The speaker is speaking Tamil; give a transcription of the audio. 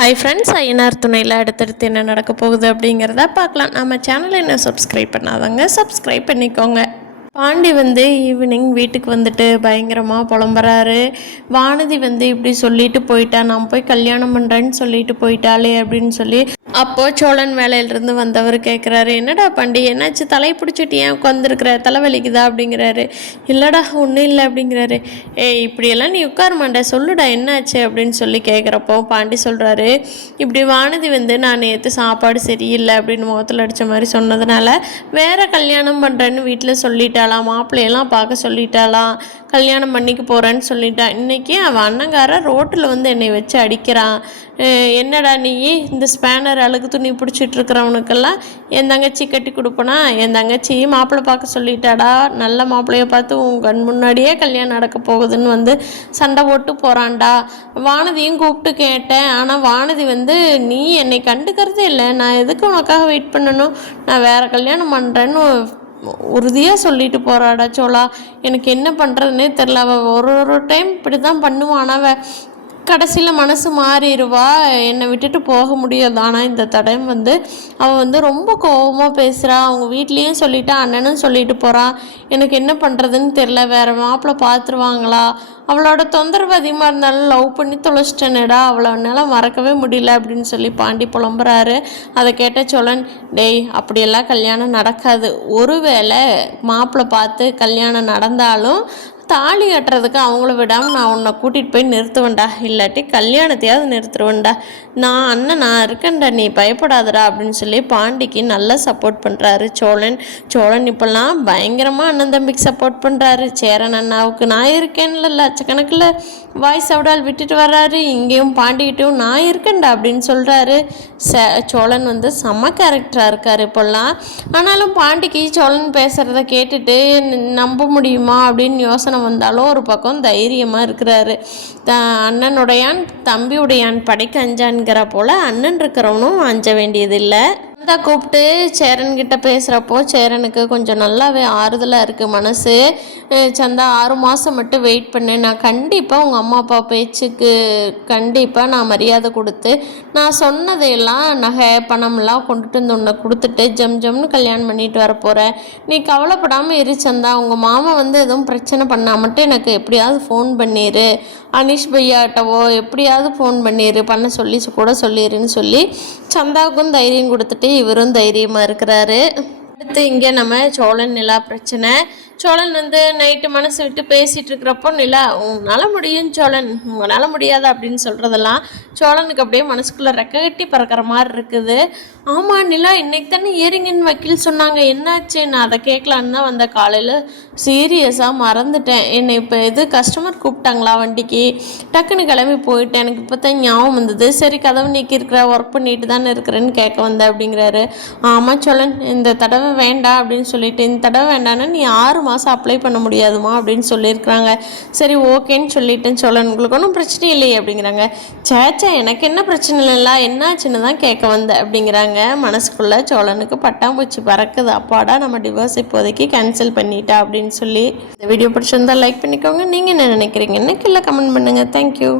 ஹாய் ஃப்ரெண்ட்ஸ், ஐயனார் துணையில் அடுத்தடுத்து என்ன நடக்க போகுது அப்படிங்கிறத பார்க்கலாம். நம்ம சேனலை என்ன சப்ஸ்கிரைப் பண்ணாதவங்க சப்ஸ்கிரைப் பண்ணிக்கோங்க. பாண்டி ஈவினிங் வீட்டுக்கு வந்துட்டு பயங்கரமாக புலம்புறாரு. வானதி இப்படி சொல்லிட்டு போயிட்டா, நான் போய் கல்யாணம் பண்ணுறேன்னு சொல்லிட்டு போயிட்டாளே அப்படின்னு சொல்லி. அப்போது சோழன் வேலையிலிருந்து வந்தவர் கேட்குறாரு, என்னடா பாண்டி, என்னாச்சு, தலை பிடிச்சிட்டு ஏன் உட்காந்துருக்குற, தலைவலிக்குதா அப்படிங்கிறாரு. இல்லைடா ஒன்றும் இல்லை அப்படிங்கிறாரு. இப்படியெல்லாம் நீ உட்கார மாட்டே, சொல்லுடா என்னாச்சு அப்படின்னு சொல்லி கேட்குறப்போ பாண்டி சொல்கிறாரு, இப்படி வானதி நான் நேற்று சாப்பாடு சரியில்லை அப்படின்னு முகத்தில் அடித்த மாதிரி சொன்னதுனால வேறு கல்யாணம் பண்ணுறேன்னு வீட்டில் சொல்லிட்டாளாம், மாப்பிள்ளையெல்லாம் பார்க்க சொல்லிட்டாளாம், கல்யாணம் பண்ணிக்க போகிறேன்னு சொல்லிட்டான். இன்றைக்கி அவன் அண்ணங்கார ரோட்டில் என்னை வச்சு அடிக்கிறான். என்னடா நீ இந்த ஸ்பேனர் அழுகு துணி பிடிச்சிட்ருக்கிறவனுக்கெல்லாம் என் தங்கச்சி கட்டி கொடுப்பனா, என் தங்கச்சி மாப்பிள்ளை பார்க்க சொல்லிட்டாடா, நல்ல மாப்பிள்ளையை பார்த்து உன் கண் முன்னாடியே கல்யாணம் நடக்க போகுதுன்னு சண்டை போட்டு போகிறான்டா. வானதியும் கூப்பிட்டு கேட்டேன், ஆனால் வானதி நீ என்னை கண்டுக்கிறதே இல்லை, நான் எதுக்கு உனக்காக வெயிட் பண்ணணும், நான் வேறு கல்யாணம் பண்ணுறேன்னு உறுதியாக சொல்லிட்டு போகிறாடா சோழா. எனக்கு என்ன பண்ணுறதுனே தெரில. அவள் ஒரு டைம் இப்படி தான் பண்ணுவான், அவள் கடைசியில் மனசு மாறிடுவா, என்னை விட்டுட்டு போக முடியாது. ஆனால் இந்த தடையும் அவள் ரொம்ப கோபமாக பேசுகிறா. அவங்க வீட்லேயும் சொல்லிட்டா, அண்ணனும் சொல்லிட்டு போகிறான். எனக்கு என்ன பண்ணுறதுன்னு தெரில, வேறு மாப்பிள்ளை பார்த்துருவாங்களா, அவளோட தொந்தரவு அதிகமாக இருந்தாலும் லவ் பண்ணி தொலைச்சிட்டேனேடா, அவளை என்னால் மறக்கவே முடியல அப்படின்னு சொல்லி பாண்டி புலம்புறாரு. அதை கேட்ட சோழன், டேய் அப்படியெல்லாம் கல்யாணம் நடக்காது, ஒருவேளை மாப்பிள்ளை பார்த்து கல்யாணம் நடந்தாலும் தாலி கட்டுறதுக்கு அவங்கள விடாமல் நான் உன்னை கூட்டிகிட்டு போய் நிறுத்துவேன்டா, இல்லாட்டி கல்யாணத்தையாவது நிறுத்துருவேன்டா, நான் இருக்கேன்டா, நீ பயப்படாதடா அப்படின்னு சொல்லி பாண்டிக்கு நல்லா சப்போர்ட் பண்ணுறாரு சோழன் இப்போல்லாம் பயங்கரமாக அண்ணன் தம்பிக்கு சப்போர்ட் பண்ணுறாரு. சேரன் அண்ணாவுக்கு நான் இருக்கேன்ல லட்சக்கணக்கில் வாய்ஸ் அவடால் விட்டுட்டு வர்றாரு. இங்கேயும் பாண்டிக்கிட்டும் நான் இருக்கேன்டா அப்படின்னு சொல்கிறாரு. சோழன் செம்ம கேரக்டராக இருக்கார் இப்போல்லாம். ஆனாலும் பாண்டிக்கு சோழன் பேசுகிறத கேட்டுட்டு நம்ப முடியுமா அப்படின்னு யோசனை வந்தாலும் ஒரு பக்கம் தைரியமாக இருக்கிறாரு. அண்ணனுடையான் தம்பியுடையான் படைக்கு அஞ்சான்கிற போல் அண்ணன் இருக்கிறவனும் அஞ்ச வேண்டியதில்லை. சந்தா கூப்பிட்டு சேரன்கிட்ட பேசுகிறப்போ சேரனுக்கு கொஞ்சம் நல்லாவே ஆறுதலாக இருக்குது மனசு. சந்தா 6 மாதம் மட்டும் வெயிட் பண்ணேன், நான் கண்டிப்பாக உங்கள் அம்மா அப்பா பேச்சுக்கு கண்டிப்பாக நான் மரியாதை கொடுத்து நான் சொன்னதையெல்லாம் நகை பணம்லாம் கொண்டுட்டு உன்னை கொடுத்துட்டு ஜம்னு கல்யாணம் பண்ணிட்டு வர போகிறேன். நீ கவலைப்படாமல் இரு சந்தா, உங்கள் மாமா எதுவும் பிரச்சனை பண்ணால் மட்டும் எனக்கு எப்படியாவது ஃபோன் பண்ணிடு, அனீஷ் பையாட்டவோ எப்படியாவது ஃபோன் பண்ணிடு, பண்ண சொல்லி கூட சொல்லிடுன்னு சொல்லி சந்தாவுக்கும் தைரியம் கொடுத்துட்டு இவரும் தைரியமாக இருக்கிறாரு. அடுத்து இங்கே நம்ம சோழன் நிலா பிரச்சனை. சோழன் நைட்டு மனசு விட்டு பேசிகிட்டு இருக்கிறப்போ, நிலா உங்களால் முடியும் சோழன், உங்களால் முடியாது அப்படின்னு சொல்கிறதெல்லாம் சோழனுக்கு அப்படியே மனசுக்குள்ளே ரெக்க கட்டி பறக்கிற மாதிரி இருக்குது. ஆமாம் நிலா, இன்னைக்கு தானே ஏறிங்கன்னு வக்கீல் சொன்னாங்க, என்னாச்சு, நான் அதை கேட்கலான்னு தான் வந்த, காலையில் சீரியஸாக மறந்துட்டேன், என்னை இப்போ கஸ்டமர் கூப்பிட்டாங்களா வண்டிக்கு, டக்குன்னு கிளம்பி போயிட்டேன், எனக்கு இப்போ தான் ஞாபகம் வந்தது, சரி கதவு நீக்கி இருக்கிற, ஒர்க் பண்ணிட்டு தானே இருக்கிறேன்னு கேட்க வந்தேன் அப்படிங்கிறாரு. ஆமாம் சோழன், இந்த தடவை வேண்டாம் அப்படின்னு சொல்லிட்டு, இந்த தடவை வேண்டான்னு நீ 6 மாதம் அப்ளை பண்ண முடியாதுமா அப்படின்னு சொல்லியிருக்கிறாங்க. சரி ஓகேன்னு சொல்லிட்டேன் சோழன், உங்களுக்கு ஒன்றும் பிரச்சனை இல்லையே அப்படிங்கிறாங்க. சேச்சா எனக்கு என்ன பிரச்சனை இல்லை, என்னாச்சுன்னு தான் கேட்க வந்தேன் அப்படிங்கிறாங்க. மனசுக்குள்ளே சோழனுக்கு பட்டாம்பூச்சி பறக்குது, அப்பாடா நம்ம டிவோர்ஸ் இப்போதைக்கு கேன்சல் பண்ணிட்டா அப்படின்னு சொல்லி. இந்த வீடியோ பிடிச்சிருந்தா லைக் பண்ணிக்கோங்க. நீங்கள் என்ன நினைக்கிறீங்கன்னு கீழே கமெண்ட் பண்ணுங்கள். தேங்க்யூ.